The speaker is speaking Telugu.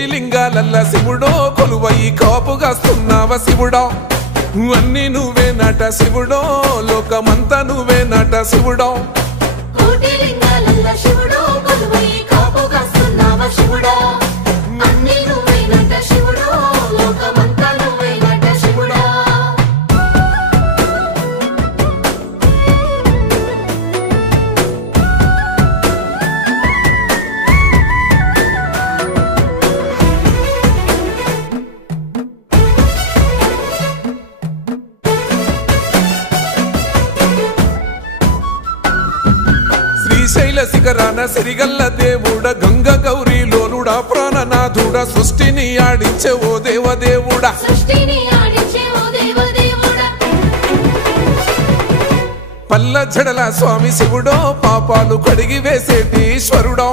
కోటి లింగాలల్ల శివుడో కొలువై కాపుగాస్తున్నావ శివుడా అన్ని నువ్వే నట శివుడో లోకమంతా నువ్వే నట శివుడో కోటి లింగాలల్ల శివుడో కొలువై కాపుగాస్తున్నావ శివుడా అన్ని నువ్వే నట శివుడో లోకమంతా నువ్వే నట శివుడా శ్రీశైల శిఖరాన సిరిగల్ల దేవుడ గంగ గౌరీ లోలుడా ప్రాణనాథుడ సృష్టిని ఆడించే ఓ దేవదేవుడా పల్ల జడల స్వామి శివుడో పాపాలు కడిగి వేసేటి ఈశ్వరుడో